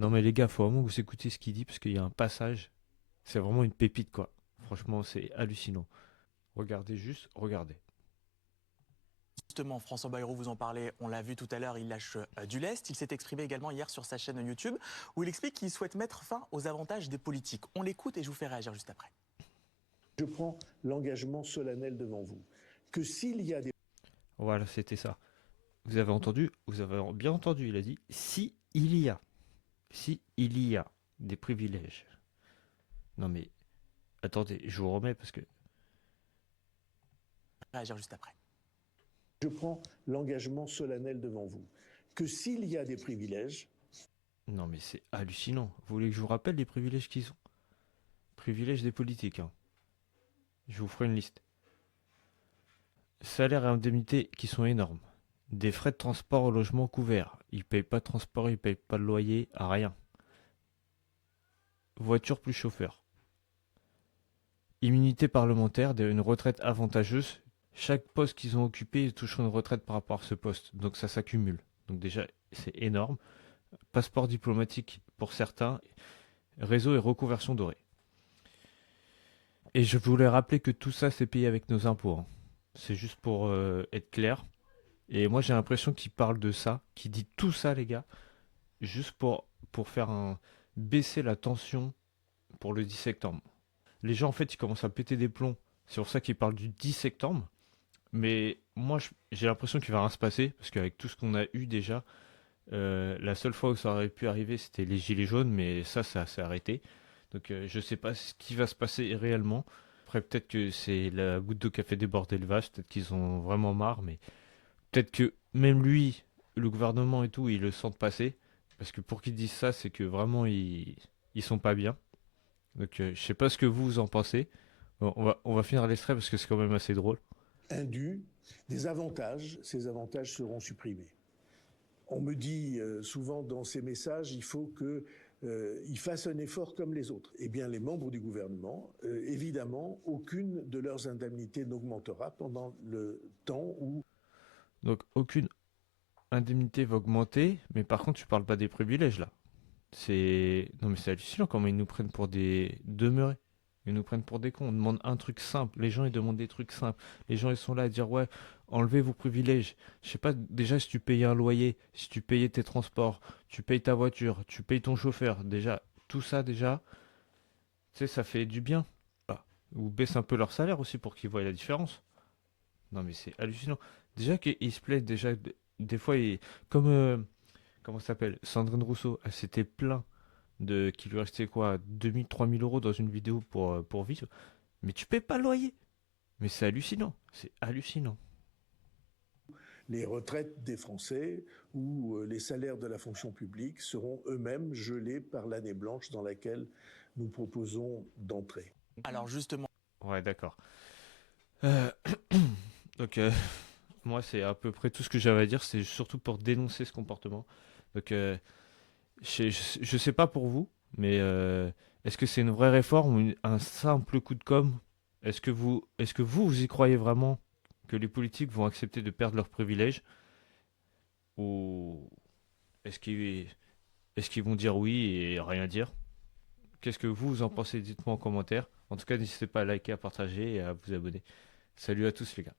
Non mais les gars, faut vraiment que vous écoutez ce qu'il dit parce qu'il y a un passage, c'est vraiment une pépite quoi. Franchement, c'est hallucinant. Regardez juste, regardez. Justement, François Bayrou, vous en parlez, on l'a vu tout à l'heure, il lâche du lest. Il s'est exprimé également hier sur sa chaîne YouTube où il explique qu'il souhaite mettre fin aux avantages des politiques. On l'écoute et je vous fais réagir juste après. Je prends l'engagement solennel devant vous que s'il y a des Voilà, c'était ça. Vous avez entendu, vous avez bien entendu, il a dit si il y a, si il y a des privilèges. Non mais attendez, je vous remets parce que Réagir juste après. je prends l'engagement solennel devant vous que s'il y a des privilèges, non mais c'est hallucinant. Vous voulez que je vous rappelle les privilèges qu'ils ont? Privilèges des politiques, hein. Je vous ferai une liste. Salaires et indemnités qui sont énormes. Des frais de transport au logement couverts. Ils payent pas de transport, ils payent pas de loyer, à rien. Voiture plus chauffeur. Immunité parlementaire, une retraite avantageuse. Chaque poste qu'ils ont occupé, ils toucheront une retraite par rapport à ce poste. Donc ça s'accumule. Donc déjà, c'est énorme. Passeport diplomatique pour certains. Réseau et reconversion dorée. Et je voulais rappeler que tout ça, c'est payé avec nos impôts, hein. C'est juste pour être clair. Et moi, j'ai l'impression qu'il parle de ça, qu'il dit tout ça, les gars, juste pour faire baisser la tension pour le 10 septembre. Les gens, en fait, ils commencent à péter des plombs. C'est pour ça qu'ils parlent du 10 septembre. Mais moi, j'ai l'impression qu'il va rien se passer, parce qu'avec tout ce qu'on a eu déjà, la seule fois où ça aurait pu arriver, c'était les gilets jaunes, mais ça s'est arrêté. Donc je sais pas ce qui va se passer réellement. Après, peut-être que c'est la goutte d'eau qui a fait déborder le vase, peut-être qu'ils ont vraiment marre, mais peut-être que même lui, le gouvernement et tout, ils le sentent passer. Parce que pour qu'ils disent ça, c'est que vraiment ils sont pas bien. Donc je sais pas ce que vous en pensez. Bon, on va finir l'extrait parce que c'est quand même assez drôle. indus, des avantages, ces avantages seront supprimés. On me dit souvent dans ces messages, il faut qu'ils fassent un effort comme les autres. Eh bien, les membres du gouvernement, évidemment, aucune de leurs indemnités n'augmentera pendant le temps où Donc aucune indemnité va augmenter, mais par contre tu parles pas des privilèges là. C'est non mais c'est hallucinant comment ils nous prennent pour des demeurés. Ils nous prennent pour des cons. On demande un truc simple. Les gens ils demandent des trucs simples. Les gens ils sont là à dire ouais, enlevez vos privilèges. Je sais pas déjà si tu payais un loyer, si tu payais tes transports, tu payes ta voiture, tu payes ton chauffeur. Déjà tout ça déjà, tu sais ça fait du bien. Ah. Ou baisse un peu leur salaire aussi pour qu'ils voient la différence. Non mais c'est hallucinant. Déjà qu'ils se plaignent déjà des fois comme comment ça s'appelle Sandrine Rousseau, elle s'était plaint de qu'il lui restait quoi 2 000 3 000 euros dans une vidéo pour vivre. Mais tu payes pas le loyer. Mais c'est hallucinant. C'est hallucinant. les retraites des Français ou les salaires de la fonction publique seront eux-mêmes gelés par l'année blanche dans laquelle nous proposons d'entrer. Alors justement, Ouais, d'accord. Euh, donc, moi, c'est à peu près tout ce que j'avais à dire. C'est surtout pour dénoncer ce comportement. Donc, je sais pas pour vous, mais est-ce que c'est une vraie réforme ou un simple coup de com'? Est-ce que vous y croyez vraiment que les politiques vont accepter de perdre leurs privilèges? Ou est-ce qu'ils vont dire oui et rien dire? Qu'est-ce que vous en pensez? Dites-moi en commentaire. En tout cas, n'hésitez pas à liker, à partager et à vous abonner. Salut à tous les gars.